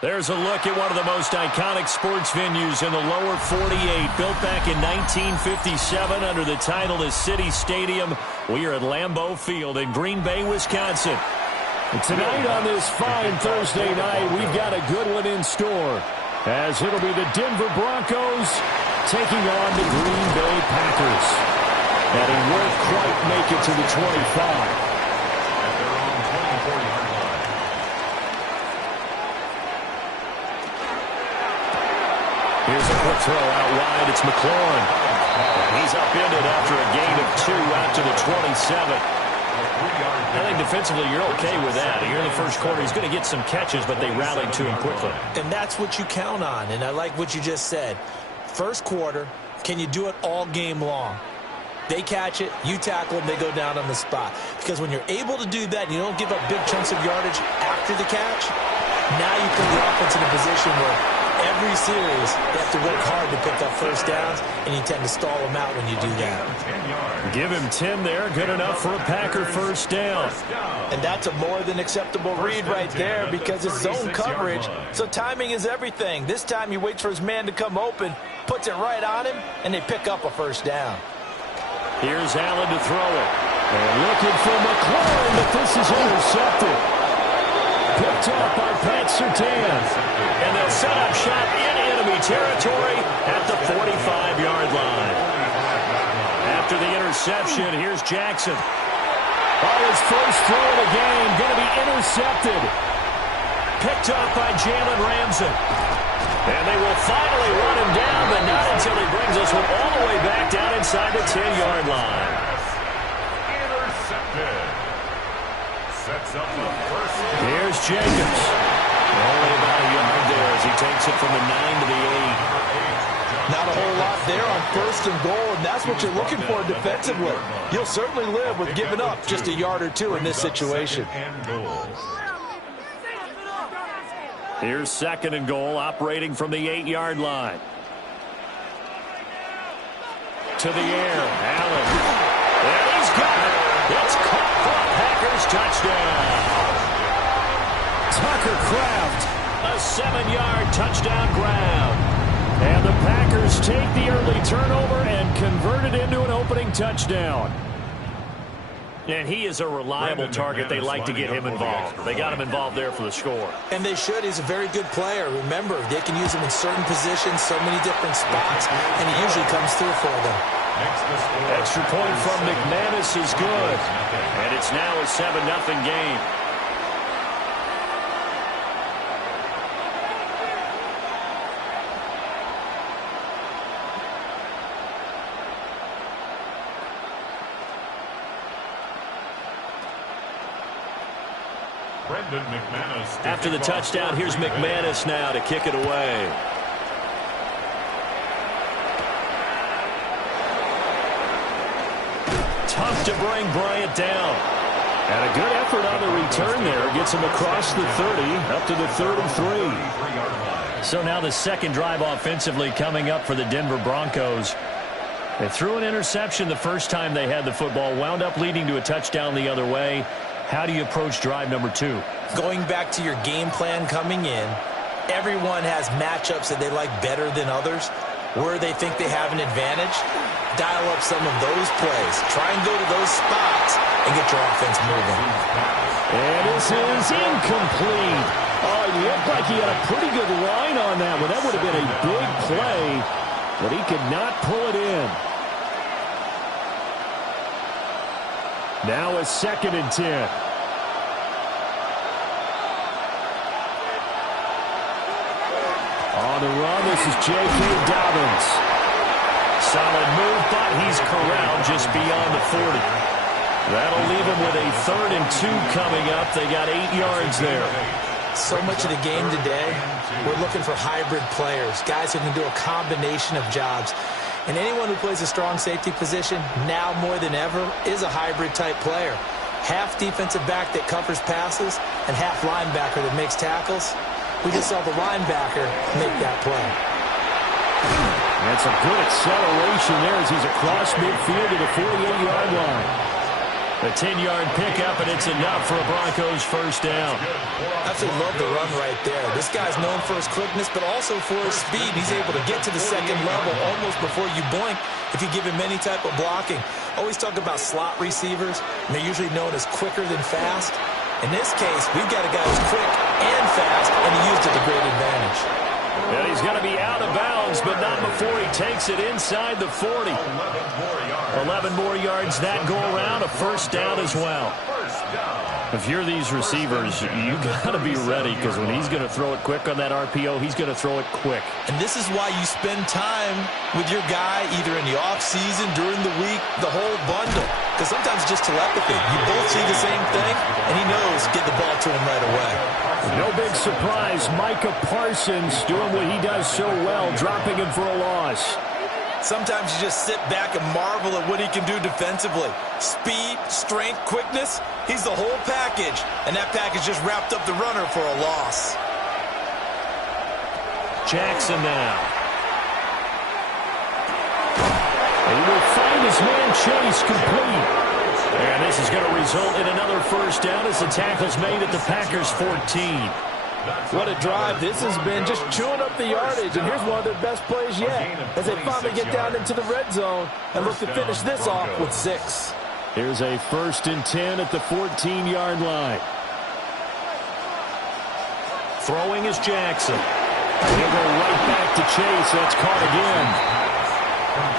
There's a look at one of the most iconic sports venues in the lower 48. Built back in 1957 under the title of City Stadium. We are at Lambeau Field in Green Bay, Wisconsin. And tonight on this fine Thursday night, we've got a good one in store, as it'll be the Denver Broncos taking on the Green Bay Packers. And he won't quite make it to the 25. Here's a quick throw out wide. It's McLaurin. And he's upended after a gain of 2 out to the 27. I think defensively you're okay with that. Here in the first quarter, he's going to get some catches, but they rallied to him quickly. And that's what you count on, and I like what you just said. First quarter, can you do it all game long? They catch it, you tackle them, they go down on the spot. Because when you're able to do that and you don't give up big chunks of yardage after the catch, now you put the offense in a position where every series you have to work hard to pick up first downs, and you tend to stall them out when you do that. Give him 10 there, good enough for a Packer first down. And that's a more than acceptable read right there because it's zone coverage, so timing is everything. This time he waits for his man to come open, puts it right on him, and they pick up a first down. Here's Allen to throw it. And looking for McLaurin, but this is intercepted. Picked up by Pat Surtain. And they'll set up shop in enemy territory at the 45-yard line. After the interception, here's Jackson. On his first throw of the game, going to be intercepted. Picked up by Jalen Ramsey. And they will finally run him down, but not until he brings us one all the way back down inside the 10-yard line. Intercepted. Sets up the first. Here's Jacobs. Only about a yard there as he takes it from the 9 to the 8. Not a whole lot there on first and goal, and that's what you're looking for defensively. You'll certainly live with giving up just a yard or two in this situation. Here's second and goal, operating from the 8-yard line. To the air, Allen. And he's got it. It's caught for a Packers touchdown. Tucker Kraft. A 7-yard touchdown grab. And the Packers take the early turnover and convert it into an opening touchdown. And he is a reliable target. They like to get him involved. They got him involved there for the score. And they should. He's a very good player. Remember, they can use him in certain positions, so many different spots, and he usually comes through for them. Extra point from McManus is good. And it's now a 7-0 game. After the touchdown, here's McManus now to kick it away. Tough to bring Bryant down. And a good effort on the return there. Gets him across the 30, up to the 33. So now the second drive offensively coming up for the Denver Broncos. They threw an interception the first time they had the football, wound up leading to a touchdown the other way. How do you approach drive number 2? Going back to your game plan coming in, everyone has matchups that they like better than others. Where they think they have an advantage, dial up some of those plays. Try and go to those spots and get your offense moving. And this is incomplete. Oh, it looked like he had a pretty good line on that one. That would have been a big play, but he could not pull it in. Now a 2nd and 10. On the run, this is J.K. Dobbins. Solid move, but he's corralled just beyond the 40. That'll leave him with a 3rd and 2 coming up. They got 8 yards there. So much of the game today, we're looking for hybrid players, guys who can do a combination of jobs. And anyone who plays a strong safety position, now more than ever, is a hybrid-type player. Half defensive back that covers passes and half linebacker that makes tackles. We just saw the linebacker make that play. And some good acceleration there as he's across midfield to the 48-yard line. A 10-yard pickup, and it's enough for a Broncos first down. Absolutely love the run right there. This guy's known for his quickness, but also for his speed. He's able to get to the second level almost before you blink if you give him any type of blocking. Always talk about slot receivers, and they're usually known as quicker than fast. In this case, we've got a guy who's quick and fast, and he used it to great advantage. And he's going to be out of bounds, but not before he takes it inside the 40. 11 more yards that go around, a first down as well. First down. If you're these receivers, you got to be ready, because when he's going to throw it quick on that RPO, he's going to throw it quick. And this is why you spend time with your guy either in the offseason, during the week, the whole bundle. Because sometimes it's just telepathy. You both see the same thing, and he knows get the ball to him right away. No big surprise. Micah Parsons doing what he does so well, dropping him for a loss. Sometimes you just sit back and marvel at what he can do defensively. Speed, strength, quickness, he's the whole package. And that package just wrapped up the runner for a loss. Jackson now. He will find his man Chase complete. And this is going to result in another first down as the tackle's made at the Packers' 14. What a drive this has been, just chewing up the yardage. And here's one of their best plays yet as they finally get down into the red zone and look to finish this off with 6. Here's a 1st and 10 at the 14-yard line. Throwing is Jackson. He'll go right back to Chase. That's caught again.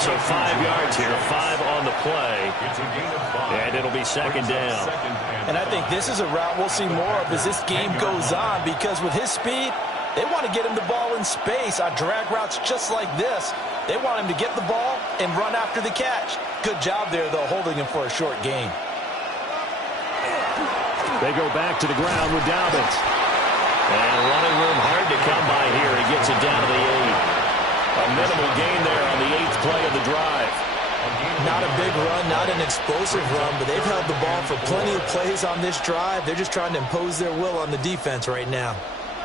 So 5 yards here, 5 on the play. And it'll be second down. And I think this is a route we'll see more of as this game goes on, because with his speed, they want to get him the ball in space on drag routes just like this. They want him to get the ball and run after the catch. Good job there, though, holding him for a short gain. They go back to the ground with Dobbins. And running room hard to come by here. He gets it down to the 8. A minimal gain there on the 8th play of the drive. Not a big run, not an explosive run, but they've held the ball for plenty of plays on this drive. They're just trying to impose their will on the defense right now.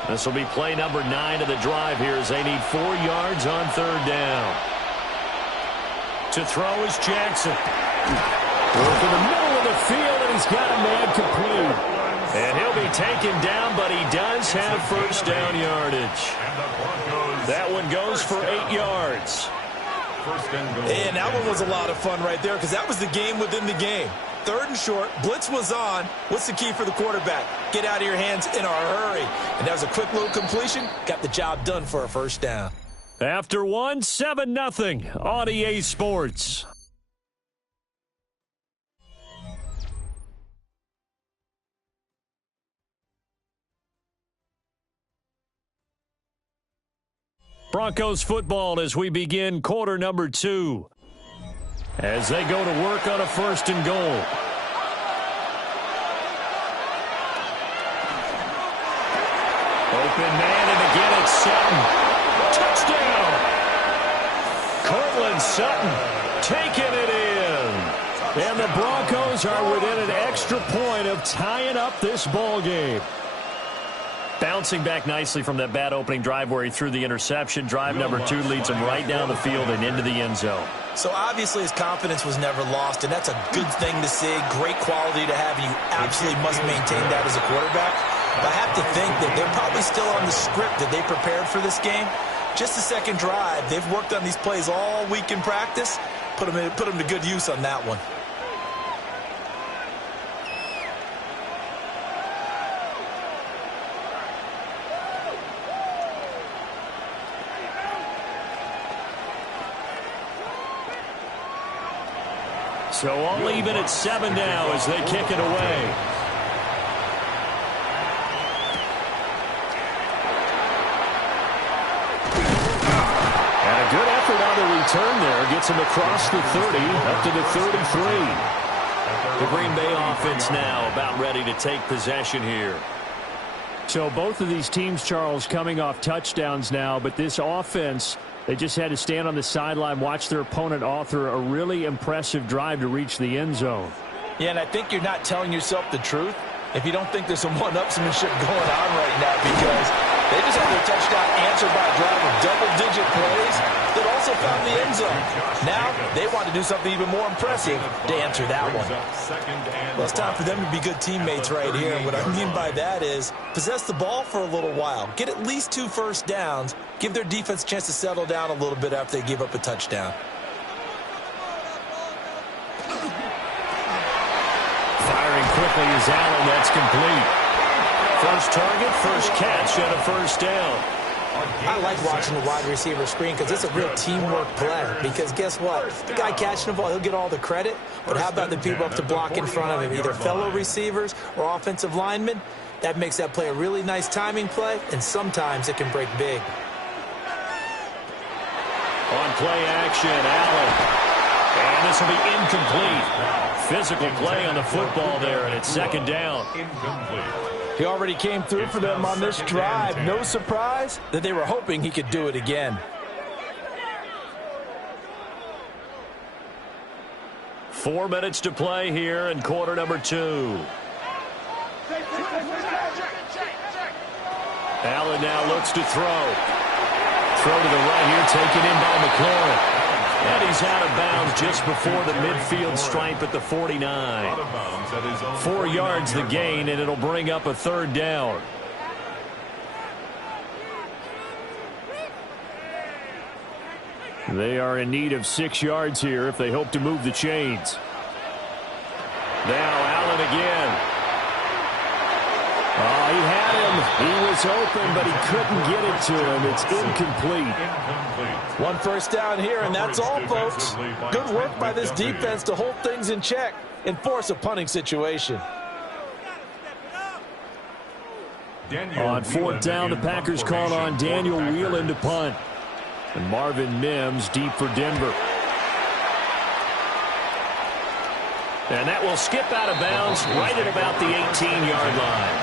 This will be play number 9 of the drive here as they need 4 yards on 3rd down. To throw is Jackson. Goes to the middle of the field, and he's got a man complete. And he'll be taken down, but he does have first down yardage. That one goes for 8 yards. And that one was a lot of fun right there, because that was the game within the game. 3rd and short, blitz was on. What's the key for the quarterback? Get out of your hands in a hurry. And that was a quick little completion. Got the job done for a first down. After one, 7-0 on EA Sports. Broncos football as we begin quarter number 2. As they go to work on a 1st and goal. Open man, and again it's Sutton. Touchdown! Cortland Sutton taking it in. And the Broncos are within an extra point of tying up this ball game. Bouncing back nicely from that bad opening drive where he threw the interception. Drive number 2 leads him right down the field and into the end zone. So obviously his confidence was never lost, and that's a good thing to see. Great quality to have, and you absolutely must maintain that as a quarterback. But I have to think that they're probably still on the script that they prepared for this game. Just the second drive. They've worked on these plays all week in practice. Put them to good use on that one. So all even at 7 now as they kick it away. And a good effort on the return there. Gets him across the 30, up to the 33. The Green Bay offense now about ready to take possession here. So both of these teams, Charles, coming off touchdowns now, but this offense, they just had to stand on the sideline, watch their opponent author a really impressive drive to reach the end zone. Yeah, and I think you're not telling yourself the truth if you don't think there's some one-upsmanship going on right now, because they just had their touchdown answered by a drive of double-digit plays that also found the end zone. Now they want to do something even more impressive to answer that one. Well, it's time for them to be good teammates right here. And what I mean by that is possess the ball for a little while. Get at least 2 first downs. Give their defense a chance to settle down a little bit after they give up a touchdown. Firing quickly is Allen. That's complete. First target, first catch, and a first down. I like watching the wide receiver screen because it's a real teamwork play. Because guess what? The guy catching the ball, he'll get all the credit. But how about the people up to block in front of him, either fellow receivers or offensive linemen? That makes that play a really nice timing play, and sometimes it can break big. On play action, Allen. And this will be incomplete. Physical play on the football there, and it's second down. He already came through for them on this drive. No surprise that they were hoping he could do it again. 4 minutes to play here in quarter number 2. Allen now looks to throw. Throw to the right here, taken in by McLaurin. And he's out of bounds just before the midfield stripe at the 49. 4 yards the gain, and it'll bring up a third down. They are in need of 6 yards here if they hope to move the chains. Now Allen again. Oh, he had him. He was open, but he couldn't get it to him. It's incomplete. 1 first down here, and that's all, folks. Good work by this defense to hold things in check and force a punting situation. On 4th down, the Packers called on Daniel Whelan to punt. And Marvin Mims deep for Denver. And that will skip out of bounds right at about the 18-yard line.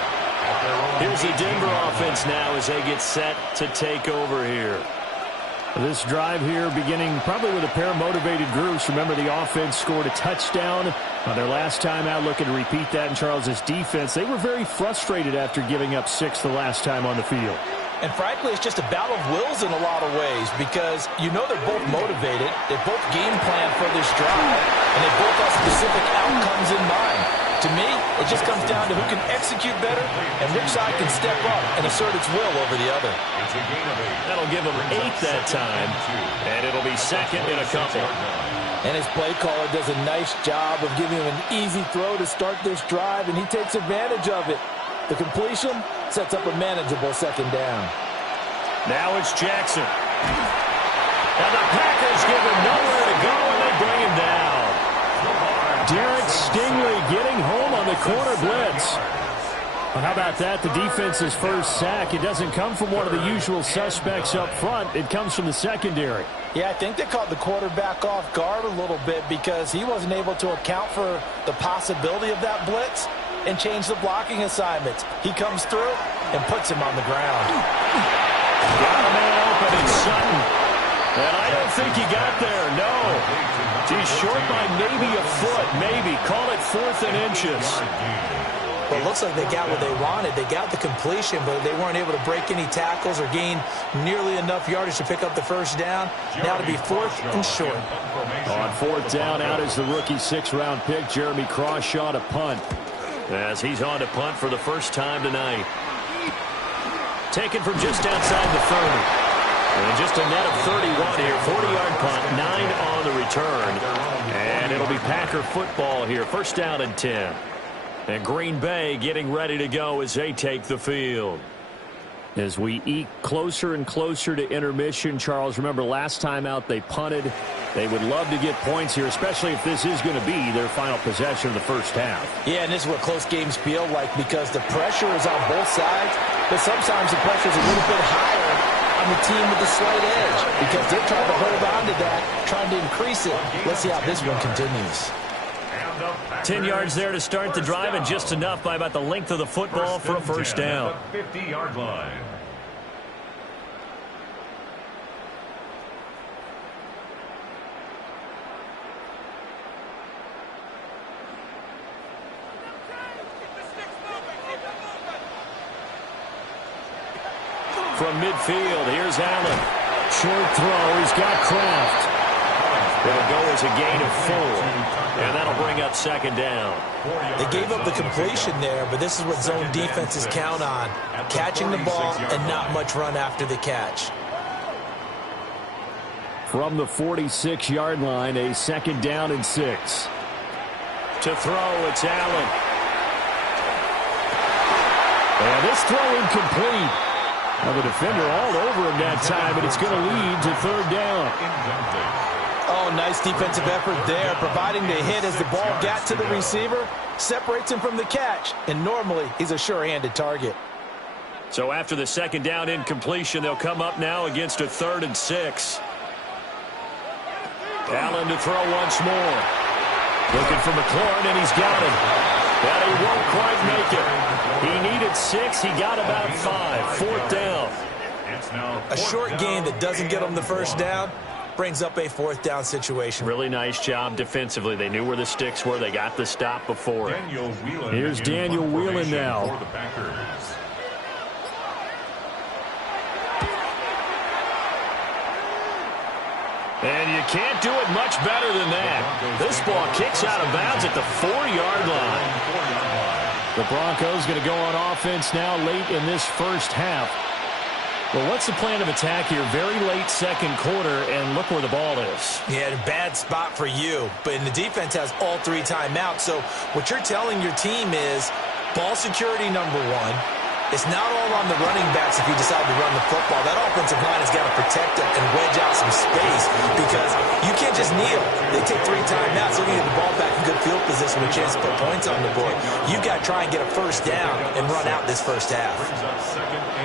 Here's the Denver offense now as they get set to take over here. This drive here beginning probably with a pair of motivated groups. Remember, the offense scored a touchdown on their last time out, looking to repeat that in Charles' defense. They were very frustrated after giving up 6 the last time on the field. And frankly, it's just a battle of wills in a lot of ways because you know they're both motivated, they both game plan for this drive, and they both have specific outcomes in mind. To me, it just comes down to who can execute better and which side can step up and assert its will over the other. That'll give them 8 that time, and it'll be second in a couple. And his play caller does a nice job of giving him an easy throw to start this drive, and he takes advantage of it. The completion sets up a manageable second down. Now it's Jackson. And the Packers give him nowhere to go, and they bring him down. Derek Stingley getting home on the corner blitz. Well, how about that? The defense's first sack. It doesn't come from one of the usual suspects up front. It comes from the secondary. Yeah, I think they caught the quarterback off guard a little bit because he wasn't able to account for the possibility of that blitz and change the blocking assignments. He comes through and puts him on the ground. Got a man open in Sutton. And I don't think he got there, no. He's short by maybe a foot, maybe. Call it 4th and inches. Well, it looks like they got what they wanted. They got the completion, but they weren't able to break any tackles or gain nearly enough yardage to pick up the first down. Now to be 4th and short. On 4th down, out is the rookie 6th-round pick, Jeremy Crawshaw, to punt. As he's on to punt for the first time tonight. Taken from just outside the 30. And just a net of 31 here. 40-yard punt, 9 on the return. And it'll be Packer football here. First down and 10. And Green Bay getting ready to go as they take the field. As we eke closer and closer to intermission, Charles, remember last time out they punted. They would love to get points here, especially if this is going to be their final possession of the first half. Yeah, and this is what close games feel like because the pressure is on both sides, but sometimes the pressure is a little bit higher on the team with the slight edge because they're trying to hold on to that, trying to increase it. Let's see how this one continues. 10 yards there to start the drive, and just enough by about the length of the football for a first down. 50-yard line. From midfield, here's Allen. Short throw, he's got Kraft. It'll go as a gain of 4, and that'll bring up second down. They gave up the completion there, but this is what zone defenses count on. Catching the ball and not much run after the catch. From the 46-yard line, a second down and 6. To throw, it's Allen. And this throw incomplete. Now the defender all over him that time, and it's going to lead to third down. Oh, nice defensive effort there, providing the hit as the ball got to the receiver, separates him from the catch, and normally he's a sure-handed target. So after the second down incompletion, they'll come up now against a 3rd and 6. Allen to throw once more. Looking for McLaurin, and he's got him. But he won't quite make it. He needed 6. He got about 5. 4th down. A short gain that doesn't get him the first down brings up a 4th down situation. Really nice job defensively. They knew where the sticks were. They got the stop before it. Here's Daniel Whelan now. And you can't do it much better than that. This ball kicks out of bounds at the 4-yard line. The Broncos going to go on offense now late in this first half. Well, what's the plan of attack here? Very late second quarter, and look where the ball is. Yeah, bad spot for you. But the defense has all 3 timeouts. So what you're telling your team is ball security number 1. It's not all on the running backs if you decide to run the football. That offensive line has got to protect it and wedge out some space because you can't just kneel. They take 3 timeouts. They're going to get the ball back in good field position with a chance to put points on the board. You've got to try and get a first down and run out this first half.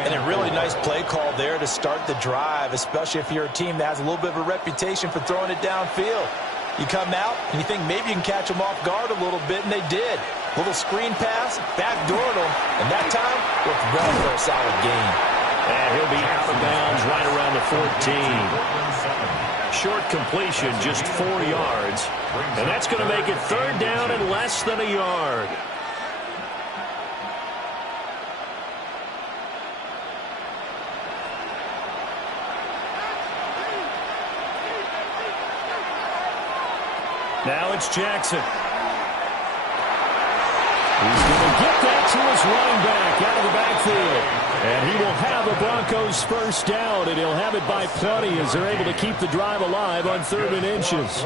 And a really nice play call there to start the drive, especially if you're a team that has a little bit of a reputation for throwing it downfield. You come out and you think maybe you can catch them off guard a little bit, and they did. Little screen pass, backdoored them, and that time worked well for a solid gain. And he'll be out of bounds right around the 14. Short completion, just 4 yards. And that's going to make it 3rd down and less than a yard. Now it's Jackson. He's going to get that to his running back out of the backfield. And he will have the Broncos first down, and he'll have it by plenty as they're able to keep the drive alive on 3rd and inches.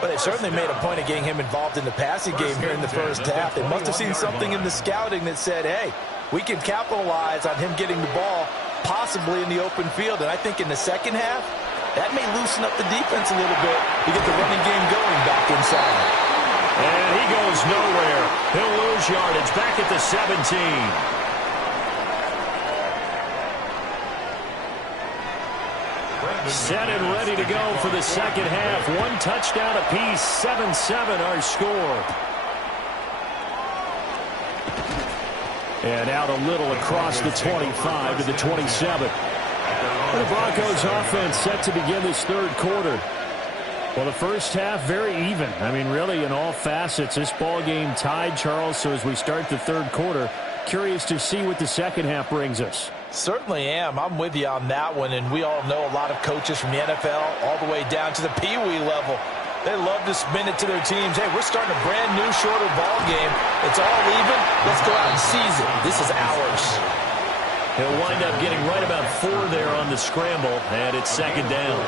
But they've certainly made a point of getting him involved in the passing game here in the first half. They must have seen something in the scouting that said, hey, we can capitalize on him getting the ball possibly in the open field. And I think in the second half, that may loosen up the defense a little bit to get the running game going back inside. And he goes nowhere. He'll lose yardage back at the 17. Set and ready to go for the second half. 1 touchdown apiece, 7-7 our score. And out a little across the 25 to the 27. And the Broncos offense set to begin this 3rd quarter. Well, the first half, very even. I mean, really, in all facets, this ball game tied, Charles. So as we start the 3rd quarter, curious to see what the second half brings us. Certainly am. I'm with you on that one. And we all know a lot of coaches from the NFL all the way down to the Pee-wee level. They love to spin it to their teams. Hey, we're starting a brand new, shorter ball game. It's all even. Let's go out and seize it. This is ours. He'll wind up getting right about 4 there on the scramble, and it's 2nd down.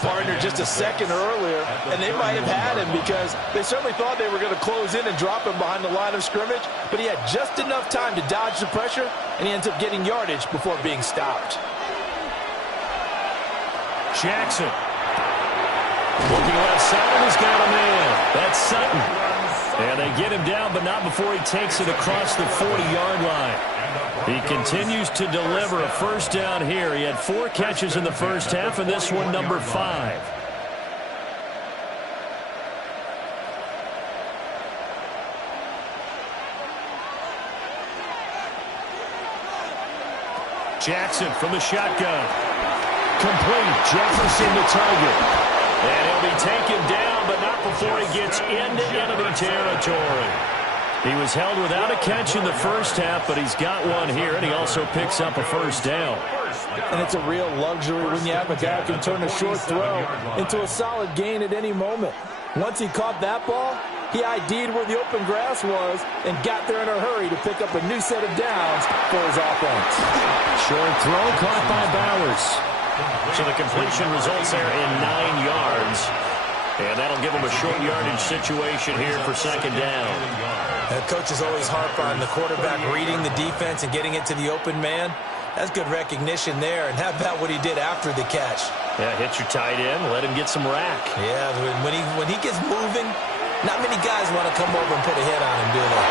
Partner, just a second earlier, and they might have had him because they certainly thought they were going to close in and drop him behind the line of scrimmage, but he had just enough time to dodge the pressure, and he ends up getting yardage before being stopped. Jackson. Looking left side, he's got a man. That's Sutton. And they get him down, but not before he takes it across the 40-yard line. He continues to deliver a first down here. He had 4 catches in the first half, and this one number 5. Jackson from the shotgun. Complete. Jefferson the target. And he'll be taken down, but not before he gets into enemy territory. He was held without a catch in the first half, but he's got one here, and he also picks up a first down. And it's a real luxury when you have a guy who can turn a short throw into a solid gain at any moment. Once he caught that ball, he ID'd where the open grass was and got there in a hurry to pick up a new set of downs for his offense. Short throw caught by Bowers. So the completion results there in 9 yards. And that'll give them a short yardage situation here for second down. Coaches always harp on the quarterback reading the defense and getting it to the open man. That's good recognition there. And how about what he did after the catch? Yeah, hit your tight end, let him get some rack. Yeah, when he gets moving, not many guys want to come over and put a hit on him, do they?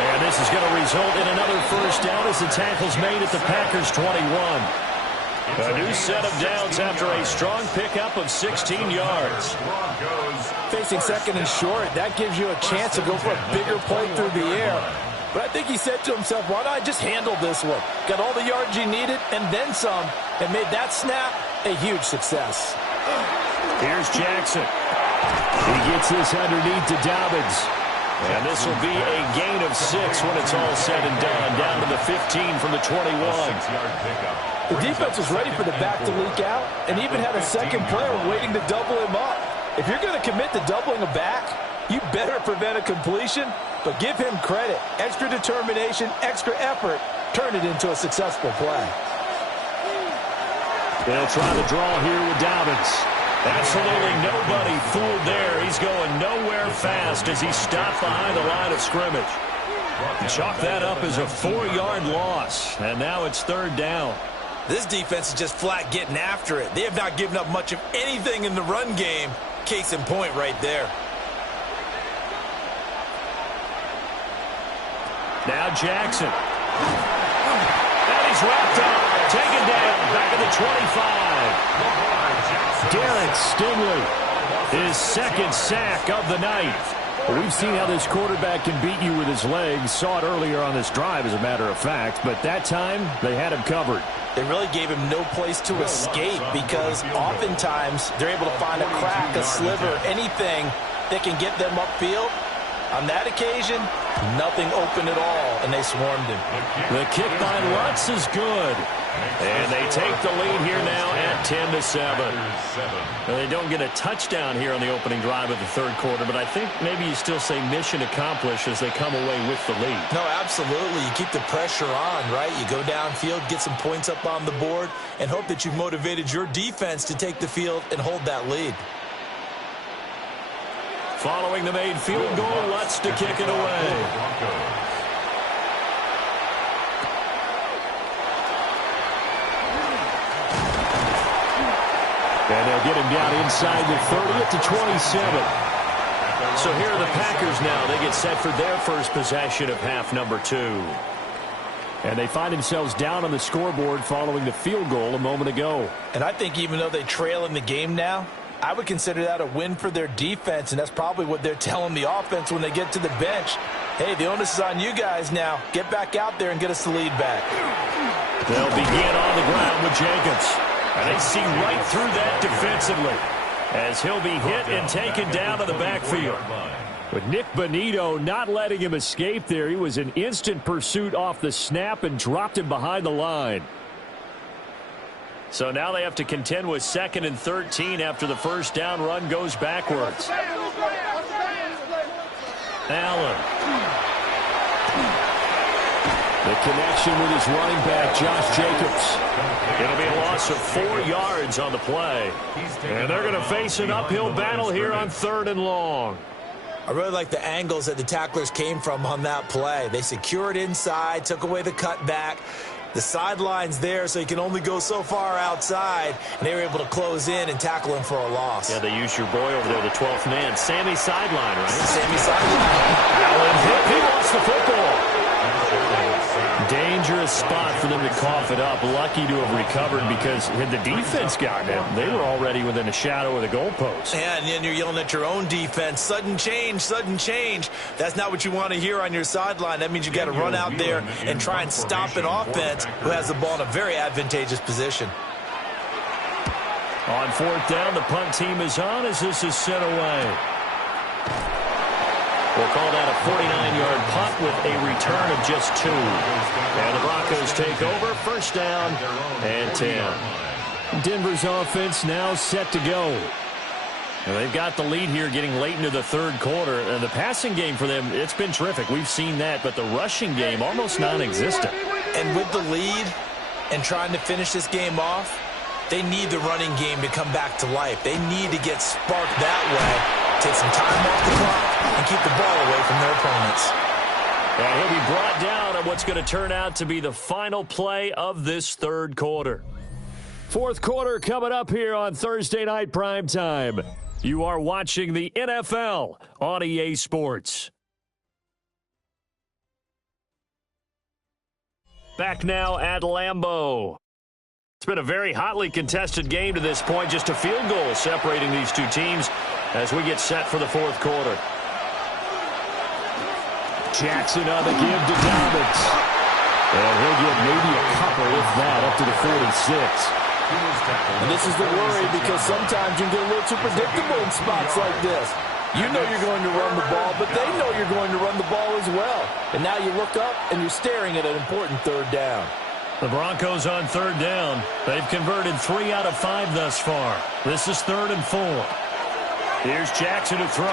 And this is going to result in another first down as the tackle's made at the Packers' 21. A new set of downs after a strong pickup of 16 yards. Facing second and short, that gives you a chance to go for a bigger play through the air. But I think he said to himself, why don't I just handle this one? Got all the yards he needed and then some, and made that snap a huge success. Here's Jackson. He gets this underneath to Dobbins. And this will be a gain of 6 when it's all said and done. Down to the 15 from the 21. The defense was ready for the back to leak out and even had a second player waiting to double him up. If you're going to commit to doubling a back, you better prevent a completion, but give him credit. Extra determination, extra effort, turn it into a successful play. They'll try the draw here with Dobbins. Absolutely nobody fooled there. He's going nowhere fast as he stopped behind the line of scrimmage. Chalk that up as a 4-yard loss, and now it's third down. This defense is just flat getting after it. They have not given up much of anything in the run game. Case in point right there. Now Jackson. And he's wrapped up. Taken down. Back at the 25. Derek Stingley. His second sack of the night. Well, we've seen how this quarterback can beat you with his legs. Saw it earlier on this drive, as a matter of fact. But that time, they had him covered. They really gave him no place to escape because oftentimes they're able to find a crack, a sliver, anything that can get them upfield. On that occasion, nothing open at all, and they swarmed him. The kick by Lutz is good. And they take the lead here now at 10-7. Now, they don't get a touchdown here on the opening drive of the third quarter, but I think maybe you still say mission accomplished as they come away with the lead. No, absolutely. You keep the pressure on, right? You go downfield, get some points up on the board, and hope that you've motivated your defense to take the field and hold that lead. Following the made field goal, Lutz to kick it away. And they'll get him down inside the 30 at the 27. So here are the Packers now. They get set for their first possession of half number 2. And they find themselves down on the scoreboard following the field goal a moment ago. And I think even though they trail in the game now, I would consider that a win for their defense, and that's probably what they're telling the offense when they get to the bench. Hey, the onus is on you guys now. Get back out there and get us the lead back. They'll begin on the ground with Jacobs. And they see right through that defensively as he'll be hit and taken down to the backfield. With Nick Bonito not letting him escape there, he was in instant pursuit off the snap and dropped him behind the line. So now they have to contend with 2nd and 13 after the first down run goes backwards. Allen. The connection with his running back, Josh Jacobs. It'll be a loss of 4 yards on the play. And they're going to face an uphill battle here on 3rd and long. I really like the angles that the tacklers came from on that play. They secured inside, took away the cutback. The sideline's there, so you can only go so far outside, and they were able to close in and tackle him for a loss. Yeah, they used your boy over there, the 12th man. Sammy sideline, right? Sammy sideline. Allen hit. He lost the football. Dangerous spot for them to cough it up. Lucky to have recovered because had the defense gotten him, they were already within a shadow of the goalpost. Yeah, and then you're yelling at your own defense. Sudden change, sudden change. That's not what you want to hear on your sideline. That means you got to run out there and try and stop an offense who has the ball in a very advantageous position. On 4th down, the punt team is on as this is sent away. We'll call that a 49-yard punt with a return of just 2. And the Broncos take over, first down and 10. Denver's offense now set to go. And they've got the lead here getting late into the third quarter. And the passing game for them, it's been terrific. We've seen that, but the rushing game almost non-existent. And with the lead and trying to finish this game off, They need the running game to come back to life. They need to get sparked that way, take some time off the clock, and keep the ball away from their opponents. And he'll be brought down on what's going to turn out to be the final play of this third quarter. Fourth quarter coming up here on Thursday Night Primetime. You are watching the NFL on EA Sports. Back now at Lambeau. It's been a very hotly contested game to this point. Just a field goal separating these two teams as we get set for the fourth quarter. Jackson on the give to Dobbins. And he'll get maybe a couple, if that, up to the 46. And this is the worry because sometimes you can get a little too predictable in spots like this. You know you're going to run the ball, but they know you're going to run the ball as well. And now you look up and you're staring at an important third down. The Broncos on third down. They've converted 3 out of 5 thus far. This is 3rd and 4. Here's Jackson to throw.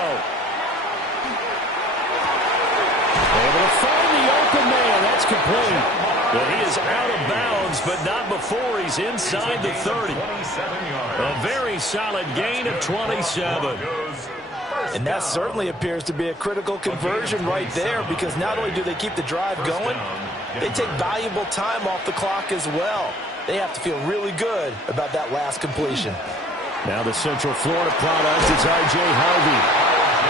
Able to find the open man. That's complete. But he is out of bounds, but not before he's inside the 30. A very solid gain of 27. And that certainly appears to be a critical conversion right there because not only do they keep the drive going, they take valuable time off the clock as well. They have to feel really good about that last completion. Now the Central Florida product is R.J. Harvey.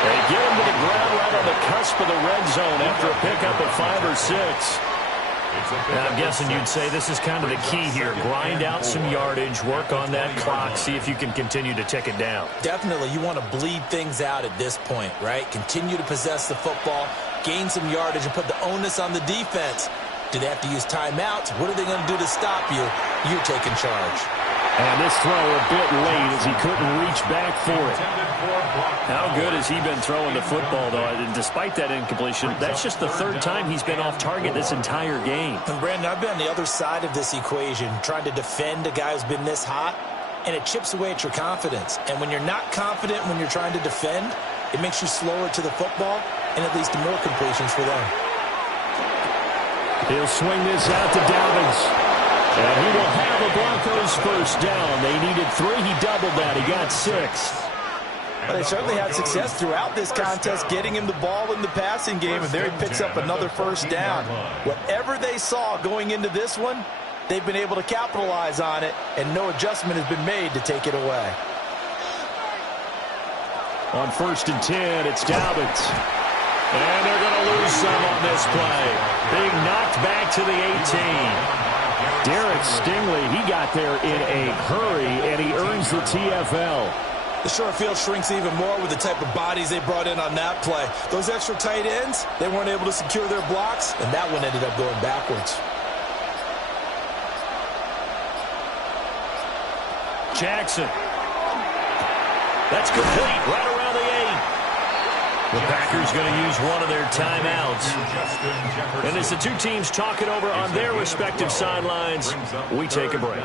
They get him to the ground right on the cusp of the red zone after a pickup of 5 or 6. I'm guessing you'd say this is kind of the key here. Grind out some yardage, work on that clock, see if you can continue to tick it down. Definitely, you want to bleed things out at this point, right? Continue to possess the football, gain some yardage, and put the onus on the defense. Do they have to use timeouts? What are they going to do to stop you? You're taking charge. And this throw a bit late as he couldn't reach back for it. How good has he been throwing the football, though? And despite that incompletion, that's just the 3rd time he's been off target this entire game. And Brandon, I've been on the other side of this equation, trying to defend a guy who's been this hot, and it chips away at your confidence. And when you're not confident when you're trying to defend, it makes you slower to the football, and it leads to more completions for them. He'll swing this out to Dobbins. And he will have the Broncos first down. They needed 3. He doubled that. He got 6. Well, they certainly had success throughout this contest getting him the ball in the passing game, and there he picks up another first down. Whatever they saw going into this one, they've been able to capitalize on it, and no adjustment has been made to take it away. On 1st and 10, it's Dobbins. And they're going to lose some on this play. Being knocked back to the 18. Derek Stingley, he got there in a hurry, and he earns the TFL. The short field shrinks even more with the type of bodies they brought in on that play. Those extra tight ends, they weren't able to secure their blocks, and that one ended up going backwards. Jackson. That's complete right around the 8. The Packers going to use one of their timeouts. And as the two teams talk it over on their respective sidelines, we take a break.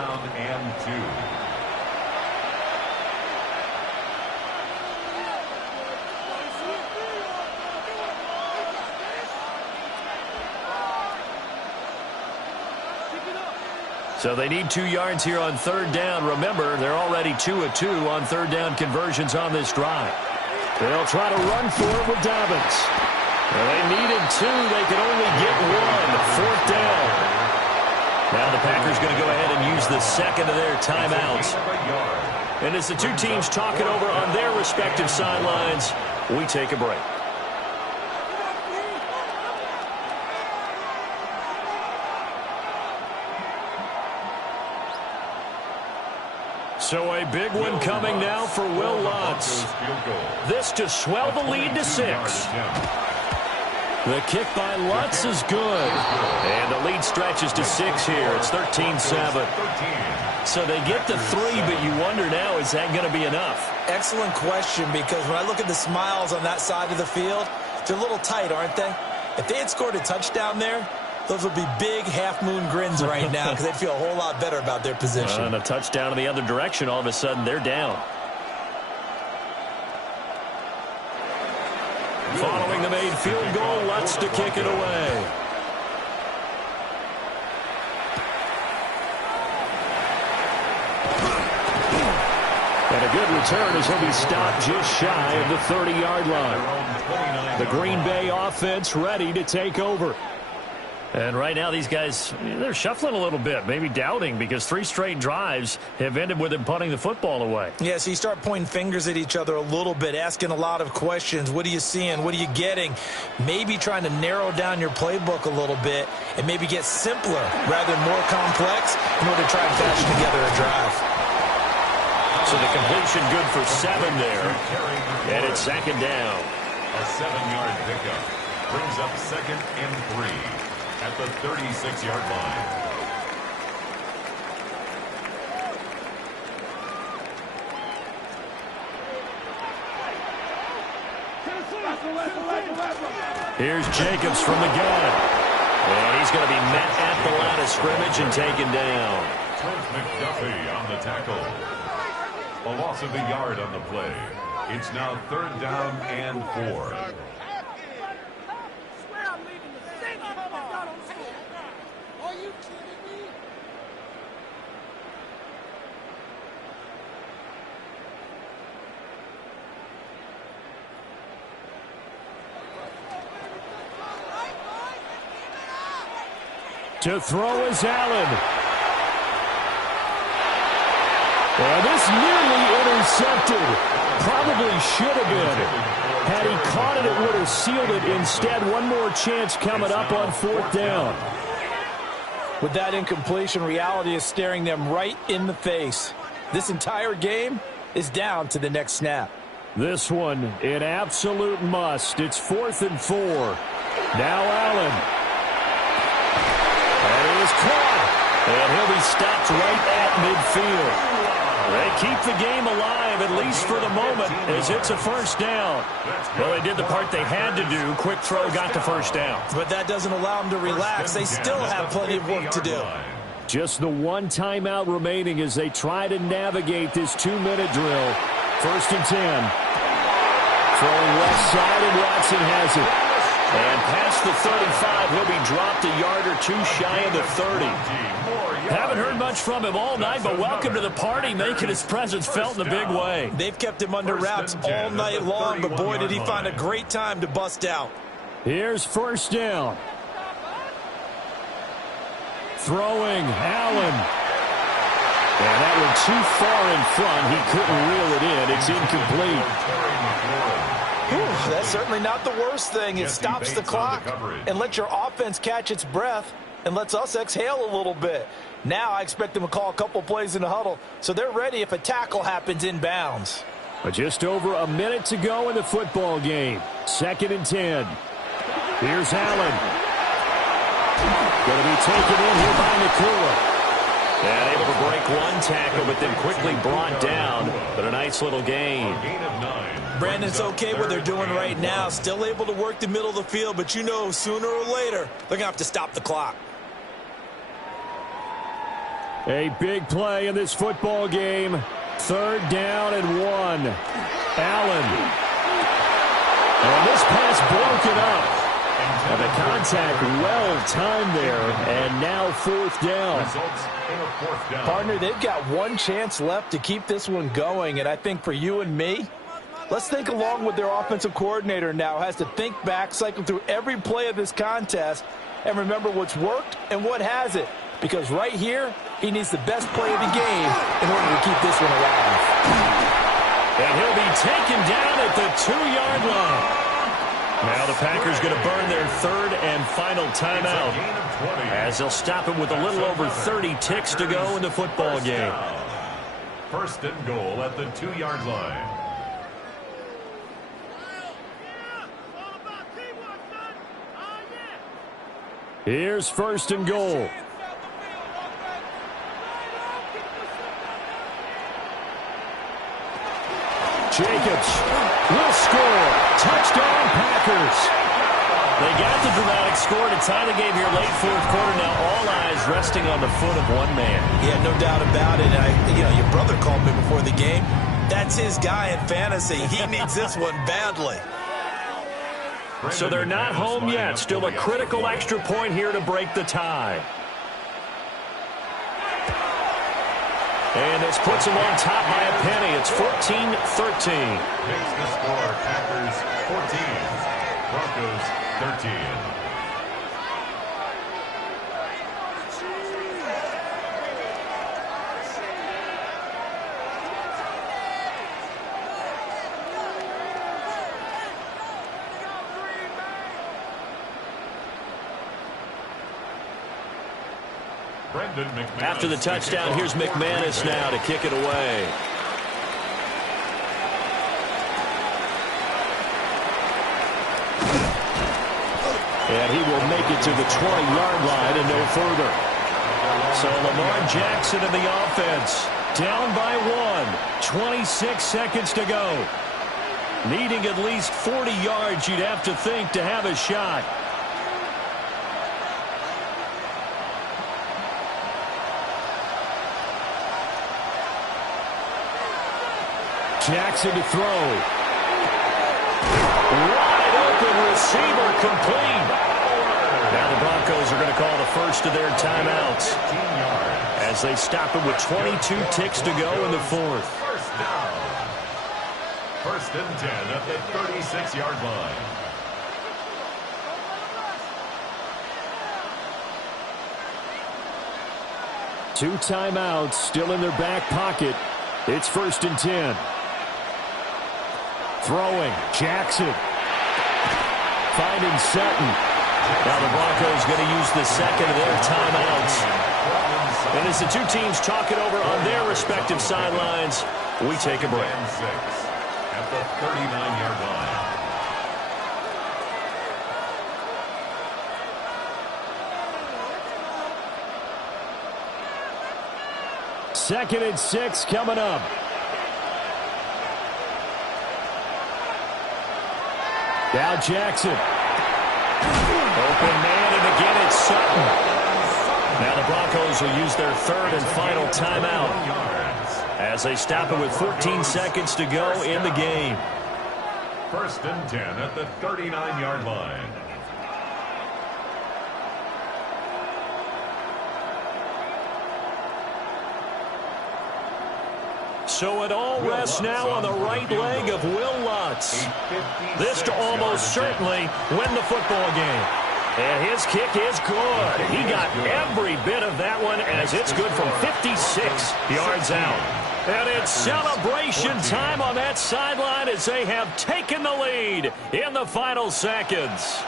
So they need 2 yards here on 3rd down. Remember, they're already 2 of 2 on 3rd down conversions on this drive. They'll try to run for it with Dobbins. Well, they needed 2. They could only get 1. 4th down. Now the Packers going to go ahead and use the second of their timeouts. And as the two teams talk it over on their respective sidelines, we take a break. So a big one coming now for Will Lutz. This to swell the lead to 6. The kick by Lutz is good. And the lead stretches to 6 here. It's 13-7. So they get to 3, but you wonder now, is that going to be enough? Excellent question, because when I look at the smiles on that side of the field, they're a little tight, aren't they? If they had scored a touchdown there, those would be big half-moon grins right now because they'd feel a whole lot better about their position. And a touchdown in the other direction, all of a sudden they're down. Following the made field goal, Lutz to kick it away. return as he'll be stopped just shy of the 30-yard line. The Green Bay offense ready to take over. And right now these guys, they're shuffling a little bit, maybe doubting, because 3 straight drives have ended with them punting the football away. Yeah, so you start pointing fingers at each other a little bit, asking a lot of questions. What are you seeing? What are you getting? Maybe trying to narrow down your playbook a little bit and maybe get simpler rather than more complex in order to try and fashion together a drive. So the completion good for 7 there. And it's 2nd down. A 7-yard pickup brings up 2nd and 3 at the 36-yard line. Here's Jacobs from the gun. And he's going to be met at the line of scrimmage and taken down. Trent McDuffie on the tackle. A loss of a yard on the play. It's now 3rd down and 4. To throw is Allen. Well, this nearly intercepted. Probably should have been. Had he caught it, it would have sealed it. Instead, one more chance coming up on 4th down. With that incompletion, reality is staring them right in the face. This entire game is down to the next snap. This one, an absolute must. It's 4th and 4. Now Allen. And he is caught. And he'll be stopped right at midfield. They keep the game alive, at least for the moment, as it's a 1st down. Well, they did the part they had to do. Quick throw got the 1st down. But that doesn't allow them to relax. They still have plenty of work to do. Just the one timeout remaining as they try to navigate this 2-minute drill. 1st and 10. Throwing left side, and Watson has it. And past the 35, he'll be dropped a yard or 2 shy of the 30. Haven't heard much from him all night, but welcome to the party, making his presence felt in a big way. They've kept him under wraps all night long, but boy, did he find a great time to bust out. Here's 1st down. Throwing, Allen. And that one too far in front. He couldn't reel it in. It's incomplete. That's certainly not the worst thing. It stops the clock and lets your offense catch its breath and lets us exhale a little bit. Now I expect them to call a couple plays in the huddle, so they're ready if a tackle happens inbounds. But just over a minute to go in the football game. 2nd and 10. Here's Allen. Going to be taken in here by Nakua. And able to break one tackle, but then quickly brought down. But a nice little gain. Brandon, it's okay what they're doing right now. Still able to work the middle of the field, but you know sooner or later they're going to have to stop the clock. A big play in this football game. 3rd down and 1. Allen. And this pass broken up. And the contact well timed there. And now 4th down. Partner, they've got one chance left to keep this one going. And I think for you and me, let's think along with their offensive coordinator now. Has to think back, cycle through every play of this contest, and remember what's worked and what hasn't. Because right here, he needs the best play of the game in order to keep this one alive. And he'll be taken down at the 2-yard line. Now the Packers going to burn their 3rd and final timeout, as they'll stop him with a little over 30 ticks to go in the football game. 1st and goal at the 2-yard line. Here's 1st and goal. Jacobs will score. Touchdown, Packers. They got the dramatic score to tie the game here late 4th quarter. Now all eyes resting on the foot of one man. Yeah, no doubt about it. Your brother called me before the game. That's his guy in fantasy. He needs this one badly. So they're not home yet. Still a critical extra point here to break the tie. And this puts them on top by a penny. It's 14-13. Makes the score Packers 14, Broncos 13. After the touchdown, here's McManus now to kick it away. And he will make it to the 20-yard line and no further. So Lamar Jackson in the offense, down by 1, 26 seconds to go. Needing at least 40 yards, you'd have to think, to have a shot. Jackson to throw. Wide open receiver complete. Now the Broncos are going to call the first of their timeouts as they stop it with 22 ticks to go in the fourth. First down. First and 10 at the 36-yard line. Two timeouts still in their back pocket. It's first and 10. Throwing, Jackson. Finding Sutton. Now the Broncos going to use the second of their timeouts. And as the two teams talk it over on their respective sidelines, we take a break. At the 39-yard line. Second and 6 coming up. Now Jackson. Open man, and again it's Sutton. Now the Broncos will use their third and final timeout as they stop it with 14 seconds to go in the game. First and 10 at the 39-yard line. So it all rests now on the right leg of Will Lutz. This to almost certainly win the football game. And his kick is good. He got every bit of that one as it's good from 56 yards out. And it's celebration time on that sideline as they have taken the lead in the final seconds.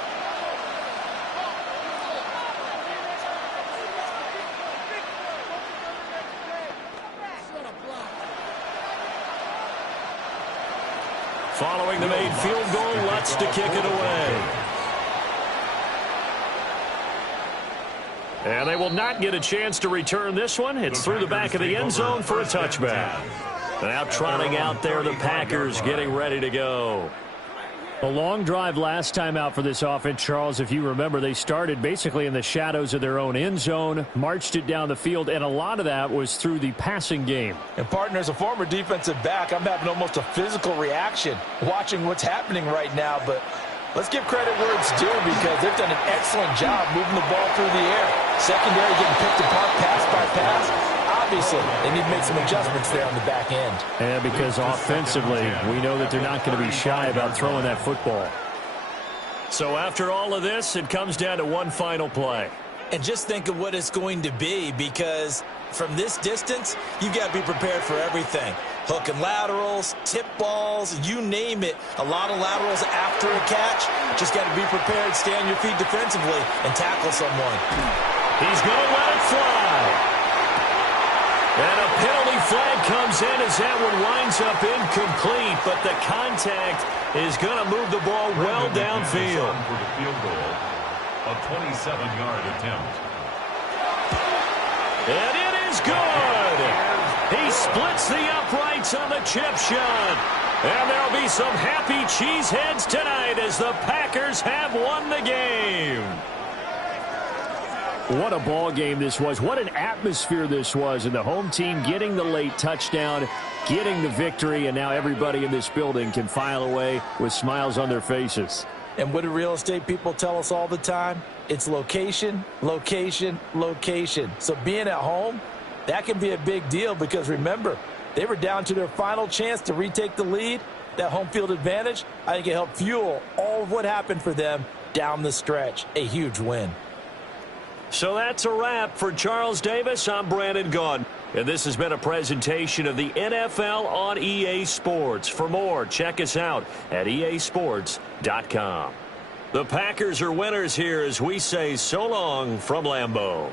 Following the made field goal, Lutz to kick it away. And they will not get a chance to return this one. It's through the back of the end zone for a touchback. Now trotting out there, the Packers getting ready to go. A long drive last time out for this offense, Charles. If you remember, they started basically in the shadows of their own end zone, marched it down the field, and a lot of that was through the passing game. And, partner, as a former defensive back, I'm having almost a physical reaction watching what's happening right now. But let's give credit where it's due because they've done an excellent job moving the ball through the air. Secondary getting picked apart pass by pass. Obviously, they need to make some adjustments there on the back end. And because offensively, we know that they're not going to be shy about throwing that football. So after all of this, it comes down to one final play. And just think of what it's going to be because from this distance, you've got to be prepared for everything. Hook and laterals, tip balls, you name it. A lot of laterals after a catch. Just got to be prepared, stay on your feet defensively, and tackle someone. He's going to let it fly. And a penalty flag comes in as that one winds up incomplete, but the contact is going to move the ball well downfield. For the field goal, a 27-yard attempt. And it is good. He splits the uprights on the chip shot. And there'll be some happy cheeseheads tonight as the Packers have won the game. What a ball game this was. What an atmosphere this was. And the home team getting the late touchdown, getting the victory, and now everybody in this building can file away with smiles on their faces. And what do real estate people tell us all the time? It's location, location, location. So being at home, that can be a big deal because, remember, they were down to their final chance to retake the lead. That home field advantage, I think it helped fuel all of what happened for them down the stretch. A huge win. So that's a wrap for Charles Davis. I'm Brandon Gaudin. And this has been a presentation of the NFL on EA Sports. For more, check us out at easports.com. The Packers are winners here as we say so long from Lambeau.